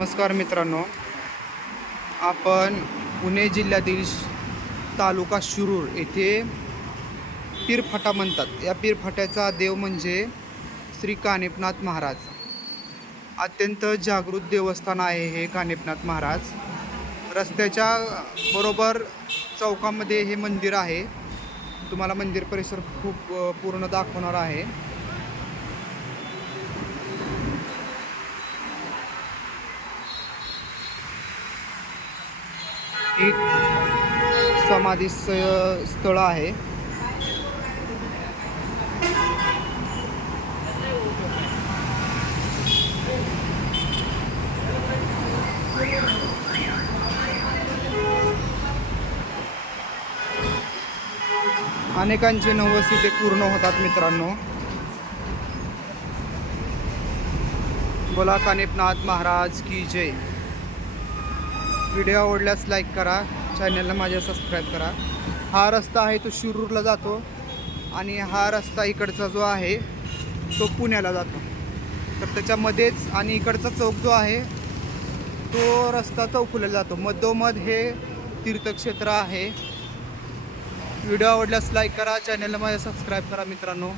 नमस्कार मित्रांनो. आपण पुणे जिल्ह्यातील तालुका शिरूर येथे पीरफाटा म्हणतात. या पीरफाट्याचा देव म्हणजे श्री कानिपनाथ महाराज. अत्यंत जागृत देवस्थान आहे हे कानिपनाथ महाराज. रस्त्याच्या बरोबर चौकामध्ये हे मंदिर आहे. तुम्हाला मंदिर परिसर खूप पूर्ण दाखवणार आहे. एक समाधी स्थळ आहे. अनेकांचे नवस इथे पूर्ण होतात मित्रांनो. बोला कानिपनाथ महाराज की जय. व्हिडिओ आवडल्यास लाईक करा. चॅनलला माझ्या सबस्क्राईब करा. हा रस्ता आहे तो शिरूरला जातो आणि हा रस्ता इकडचा जो आहे तो पुण्याला जातो. तर त्याच्यामध्येच आणि इकडचा चौक जो आहे तो रस्ता चौफुल्याला जातो. मधोमध हे तीर्थक्षेत्र आहे. व्हिडिओ आवडल्यास लाईक करा. चॅनलला माझ्या सबस्क्राईब करा मित्रांनो.